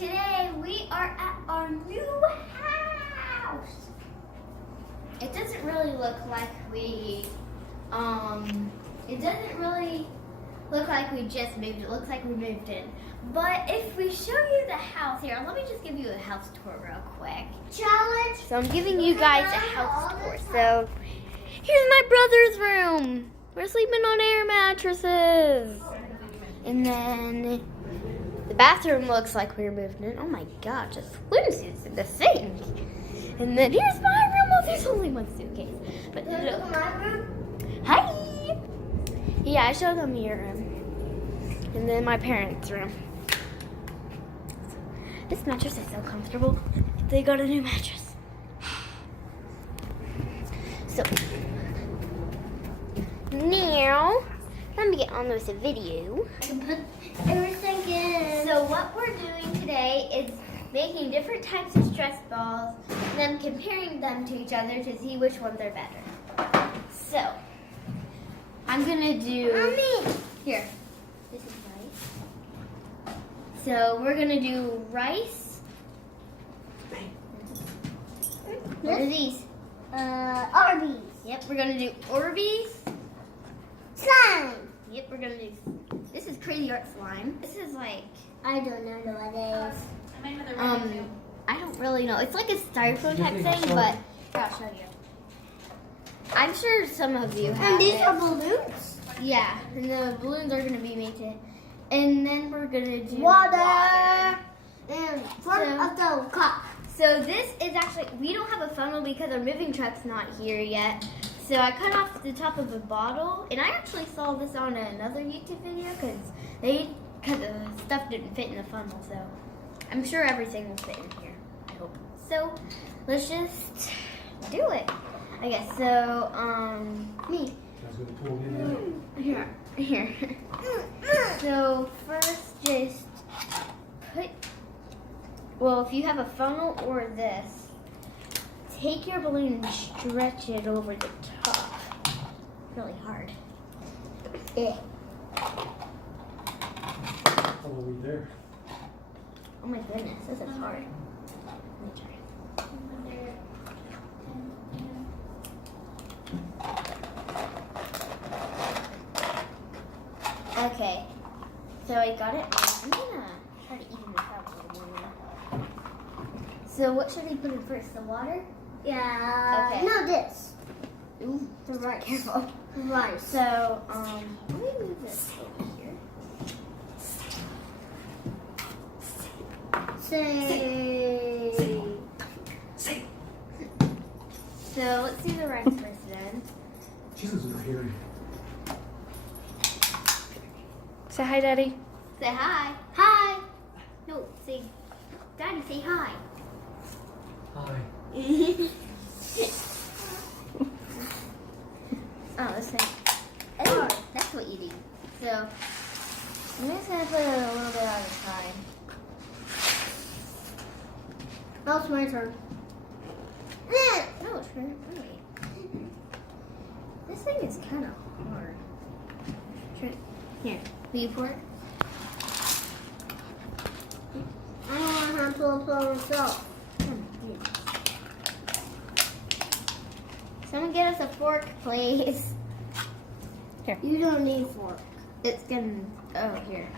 today we are at our new house. It doesn't really look like we just moved. It looks like we moved in. But if we show you the house here, let me just give you a house tour real quick. Challenge. So I'm giving you guys a house tour. So here's my brother's room. We're sleeping on air mattresses. And then the bathroom looks like we were moving in. Oh my gosh, a swimsuit's in the sink. And then here's my room. Oh, there's only one suitcase. But My room. hi. Yeah, I showed them your room. And then my parents' room. This mattress is so comfortable. They got a new mattress. So now let me get on with the video. I can put everything in. So what we're doing today is making different types of stress balls and then comparing them to each other to see which ones are better. So I'm gonna do Mommy. here. This is rice. So we're gonna do rice. What are these? Arby's. Yep, we're gonna do Orbeez. Slime. Yep, we're gonna do. This is Crazy Art Slime. This is like I don't know what it is. I don't really know. It's like a styrofoam type thing, but here, I'll show you. I'm sure some of you have And these it. are balloons. Yeah, and the balloons are gonna be made to. And then we're gonna do Water. And front So- of the cup. So this is actually, we don't have a funnel because our moving truck's not here yet. So I cut off the top of a bottle, and I actually saw this on another YouTube video because the stuff didn't fit in the funnel. So I'm sure everything will fit in here. I hope. So let's just do it. I guess so. Me. Here. So first, just put. Well, if you have a funnel or this, take your balloon and stretch it over the top. Really hard. Yeah. Follow me there. Oh my goodness, this is hard. Let me try. Okay, so I got it. I'm gonna try to even this out a little more. So what should we put in first? The water? Yeah. Okay. No, this. Ooh, The rice. careful. Rice. So, let me move this over here. Say. So let's do the rice first then. Jesus is not hearing. Say hi, Daddy. Say hi. Hi. No, say, Daddy, say hi. Hi. Oh, that's nice. Oh, that's what you do. So, I'm just gonna put it a little bit at a time. Now it's my turn. No, it's for wait. This thing is kind of hard. Here, will you pour it? I don't want to have to apply myself. Someone get us a fork, please. You don't need fork. It's gonna. Oh, here.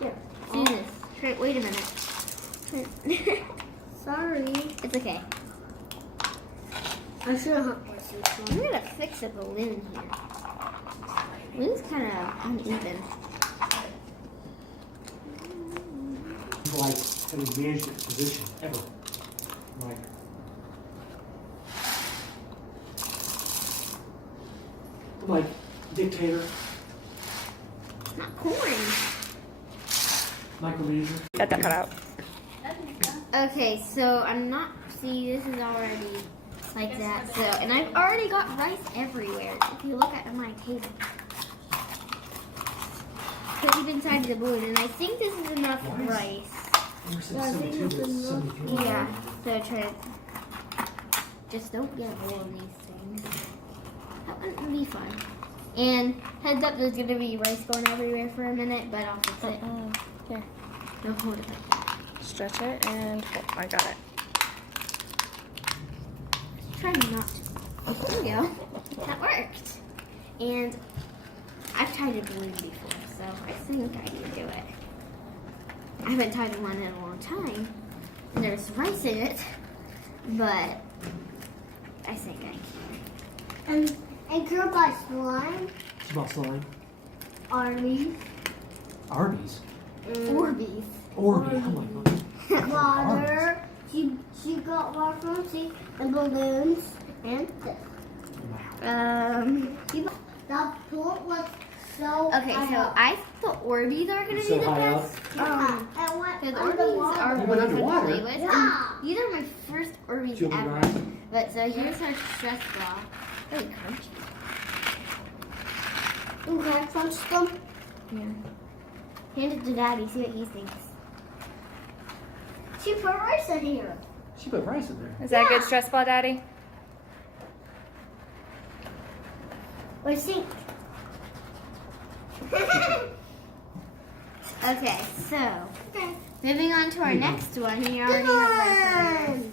Here. Do this. Trent, wait a minute. Sorry. It's okay. I should have this I'm one. gonna fix a balloon here. Balloon's kind of uneven. Like any management position ever. Like dictator, It's not pouring. micromanager. Got that cut out. Okay, so I'm not. See, this is already like that. So, and I've already got rice everywhere. If you look at my table, put it inside the balloon, and I think this is enough Nice. rice. Never said Yeah, I think 72, it's but enough. 73. Yeah. So Trent, just don't get a bowl of these things. That wouldn't be fun. And heads up, there's gonna be rice going everywhere for a minute, but I'll fix it. Here. No, hold it. Stretch it and oh, I got it. Trying not to. Oh, there we go. That worked. And I've tied a balloon before, so I think I can do it. I haven't tied one in a long time. And there's rice in it, but I think I can. And girl by slime, It's about slime. Arby's, Arby's. Orbeez. Orby. Oh my god. water. She got water, see, and balloons, and this. That pool was so Okay, so I think the Orbeez are going to So be the high up? best. I went Because under Orbeez water. are You went really fun to underwater? play with. Yeah. And these are my first Orbeez Feel the ever. ride? But so here's our stress ball. Really crunchy. Okay, crunch them. Yeah. Hand it to Daddy, see what he thinks. She put rice in here. She put rice in there. Is that a good Yeah. stress ball, Daddy? Or sink. Okay, so Okay. moving on to our next one. You already have rice.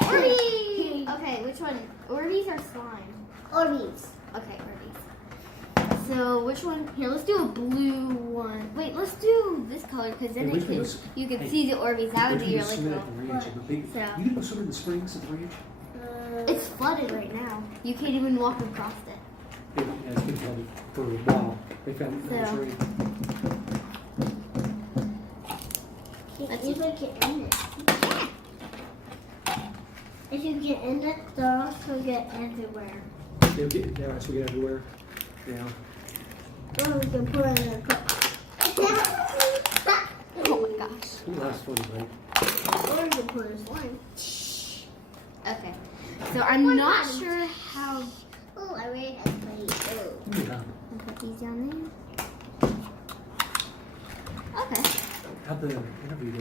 Orbeez! Okay, which one? Orbeez or slime? Orbeez. Okay, Orbeez. So which one? Here, let's do a blue one. Wait, let's do this color because then Hey, it which one can, was- you can hey, see the Orbeez. That would If be you really swim cool. at the range, at the big, So- you can go swim in the springs at the range. It's flooded right now. You can't even walk across it. Yeah, it's been flooded for a while. They found it in the So- rain. If you get in it. If you get in it, they'll also get everywhere. They'll get there as we get everywhere. Yeah. Or we can put it in a cup. Oh my gosh. Ooh, that's funny, right? Or we can put it in slime. Okay. So I'm not sure how. Oh, I already have played. Oh. Yeah. I'll put these down there. Okay. How'd the interview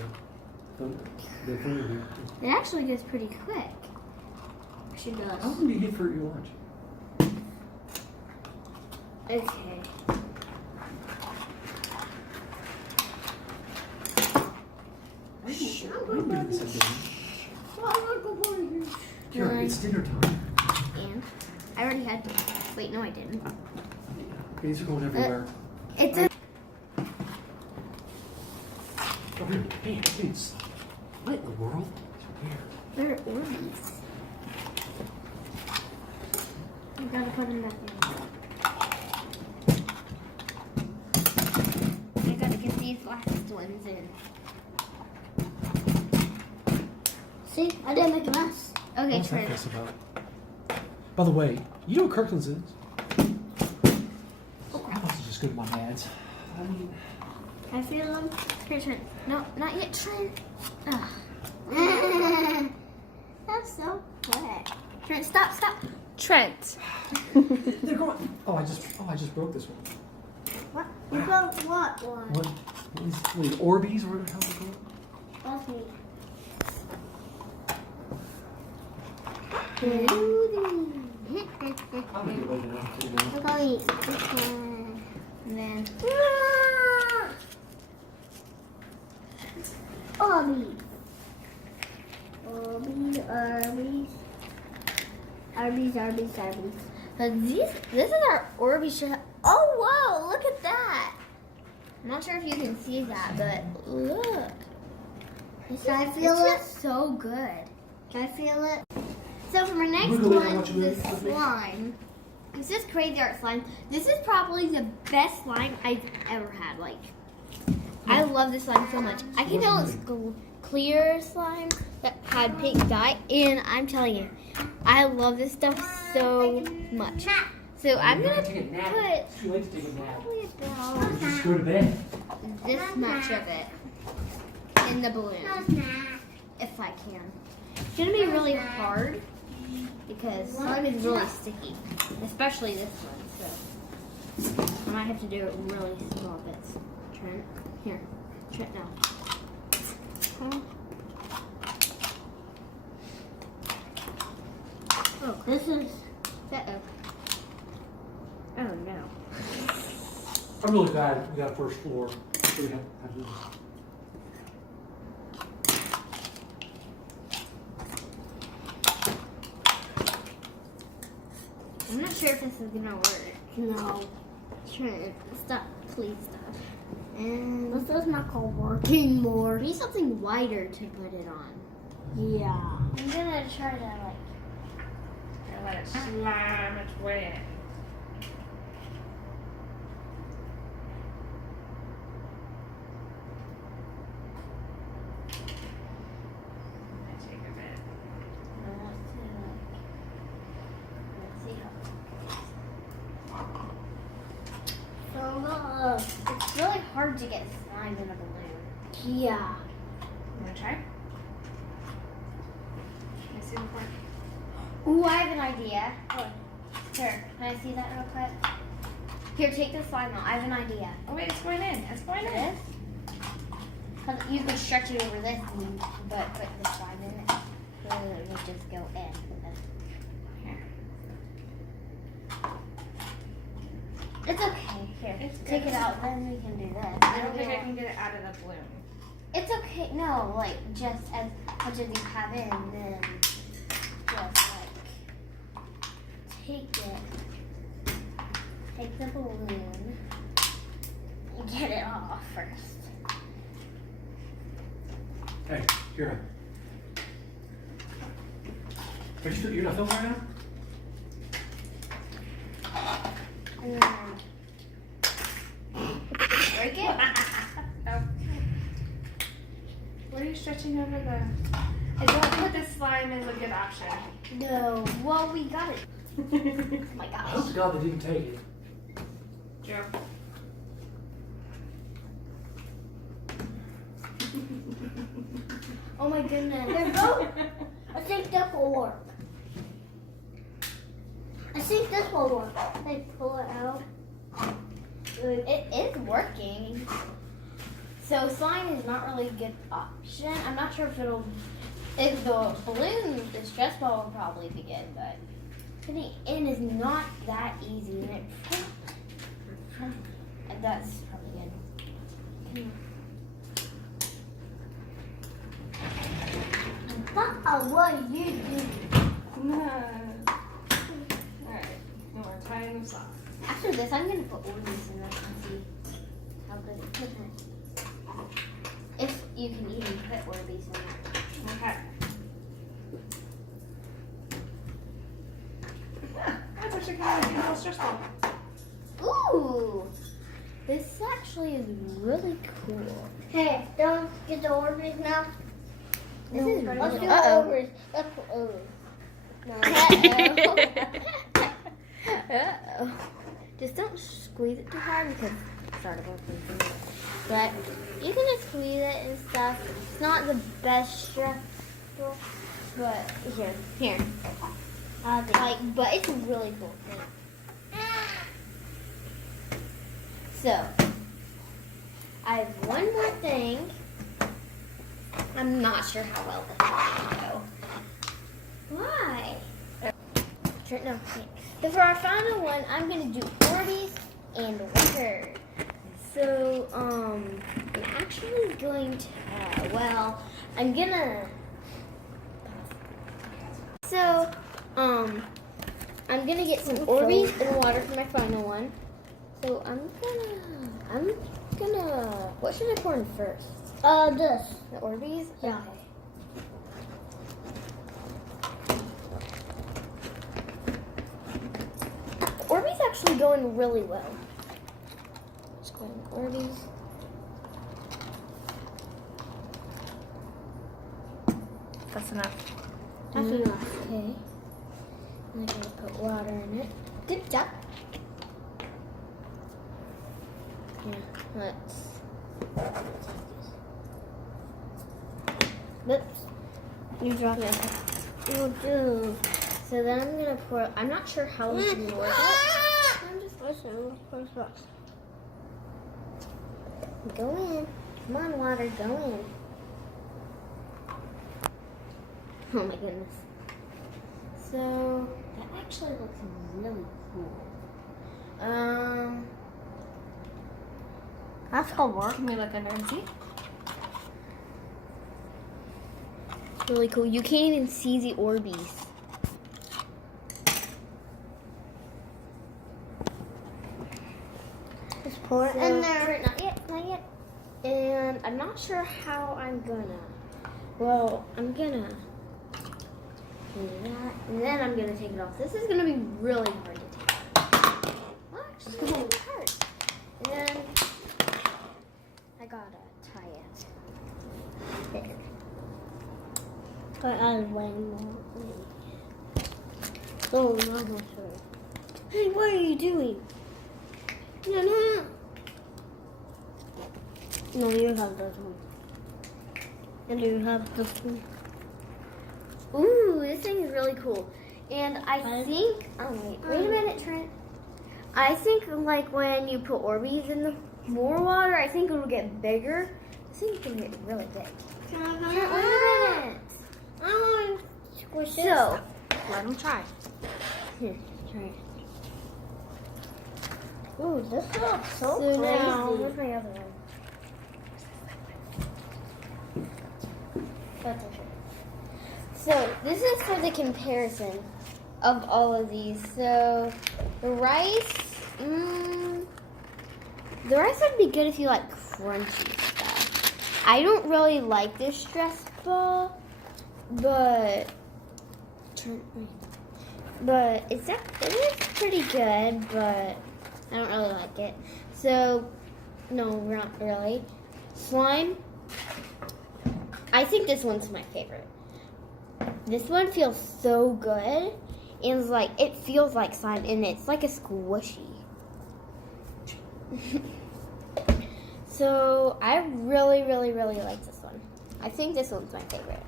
go? The interview. It actually goes pretty quick. She does. How long do you get for your lunch? Okay. Why are you doing this again? Oh, Kara, it's dinner time. And I already had. Wait, no, I didn't. These are going everywhere. It's a. Oh, here. Hey, it's what in the world? Here. They're Orbeez. I gotta put them back in. I gotta get these last ones in. See, I didn't make a mess. Okay, What's that Trent. fuss about? By the way, you know what Kirkland's is? Oh, I must just go to my dad's. I mean, I feel them. Here, Trent. No, not yet, Trent. Ugh. That's so quick. Trent, stop, stop. Trent. they're going. Oh, I just broke this one. What? You broke what one? What is Orbeez or whatever the hell they're called? That's me. I'm gonna get ready now, too, man. I'm gonna eat this one. And then. Arby's. Arby's. Arby's, Arby's, Arby's. So this is our Orbeez shirt. Oh, whoa, look at that. I'm not sure if you can see that, but look. Can I feel it? It's so good. Can I feel it? So for my next Wiggly, I one, want you to the move with me. slime. This is Crazy Art Slime. This is probably the best slime I've ever had. Like, I love this slime so much. I can tell it's clear slime that had pink dye, and I'm telling you, I love this stuff so much. So I'm You're gonna take a nap. put It's too late to take a nap. probably about Just go to bed. this much of it in the balloon, if I can. It's gonna be really hard because slime is really sticky, especially this one. So I might have to do it really small bits. Trent, here, Trent, now. Oh, This is. uh-oh. Oh no. I'm really glad we got first floor. So we have to do sure if this is gonna work. No. Sure. Stop. Please stop. And This does not call working more. we need something wider to put it on. Yeah. I'm gonna try to like. And let it slime its way in. Might take a bit. Let's see how. So, It's really hard to get slime in a balloon. yeah. You wanna try? Can I see the part? Ooh, I have an idea. Here, can I see that real quick? Here, take the slime out. I have an idea. Oh wait, it's going in. It's going in. This? 'Cause you could stretch it over this, but put the slime in it. So it would just go in. Here. It's okay. Here, It's take good. it out. Then we can do this. I don't think I can get it out of the balloon. It's okay. No, like just as much as you have in, then just like take it. Take the balloon and get it off first. Hey, Kira. You're not filming right now? And then break it. Oh. What are you stretching over the? I don't put the slime is a good option. No. Well, we got it. Oh my I gosh. hope to God they didn't take it. Joe. Oh my goodness. There go. I think that will work. I think this will work. They pull it out. It is working. So slime is not really a good option. I'm not sure if if the balloon, the stress ball will probably be good, but putting it in is not that easy. And that's probably good. What are you doing? No. Alright. No, we're tying this off. After this, I'm going to put Orbeez in this and see how good it is. If you can even put Orbeez in it. Okay. That's actually kind of a little stress ball. Ooh! This actually is really cool. Hey, don't get the Orbeez now. This is Let's really do Uh-oh. the Orbeez. Let's put Uh-oh. Just don't squeeze it too hard because it's sort of open. But you can just squeeze it and stuff. It's not the best stressful, but here. But it's a really cool thing. So, I have one more thing. I'm not sure how well this is going to go. Why? Sure, no. So for our final one, I'm gonna do Orbeez and Wicker. So, I'm actually going to, I'm gonna. So, I'm gonna get some Orbeez and water for my final one. So I'm gonna. What should I pour in first? This. The Orbeez? Yeah. Okay. Orbeez actually going really well. Just going Orbeez. That's enough. That's enough. Okay. And I'm gonna put water in it. Good job. Yeah, let's. Whoops. You dropped it. You'll do. So then I'm gonna pour. I'm not sure how much is worth it. I'm just listening. Where's what? Go in. Come on, water, go in. Oh my goodness. So that actually looks really cool. That's gonna work. Can we look under and see? Really cool. You can't even see the Orbeez. Just pour it So, in there. Not yet, not yet. And I'm not sure how I'm gonna. Well, I'm gonna do that, and then I'm gonna take it off. This is gonna be really hard to take. Well, actually, it's hard. And then I gotta tie it. There. But I'm way more. Oh, no, no, sorry. Hey, what are you doing? No, no, no. No, you have this one. And you have this one. Ooh, this thing is really cool. And I think, oh wait a minute, Trent. I think like when you put Orbeez in the more water, I think it'll get bigger. This thing's gonna get really big. Trent, wait a minute. I want to squish this. So, let them try. Here, try it. Ooh, this looks so So crazy. now, where's my other one? That's okay. So this is for the comparison of all of these. So the rice would be good if you like crunchy stuff. I don't really like this stress ball, but it is pretty good, but I don't really like it. So no, not really. Slime. I think this one's my favorite. This one feels so good. And it's like, it feels like slime and it's like a squishy. So I really, really, really like this one. I think this one's my favorite.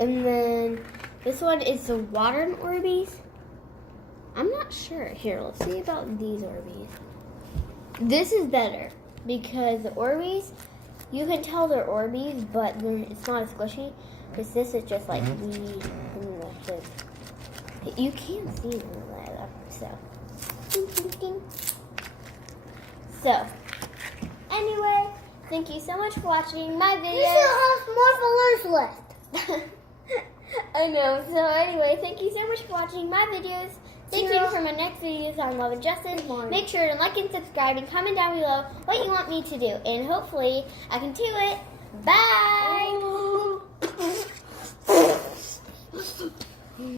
And then this one is the water and Orbeez. I'm not sure. Here, let's see about these Orbeez. This is better because the Orbeez, you can tell they're Orbeez, but it's not as squishy. Because this is just like you can't see them there, so. So, anyway, thank you so much for watching my video. We still have more balloons left. I know. So anyway, thank you so much for watching my videos. Stay tuned for my next videos on Love and Justice. Make sure to like and subscribe and comment down below what you want me to do. And hopefully I can do it. Bye!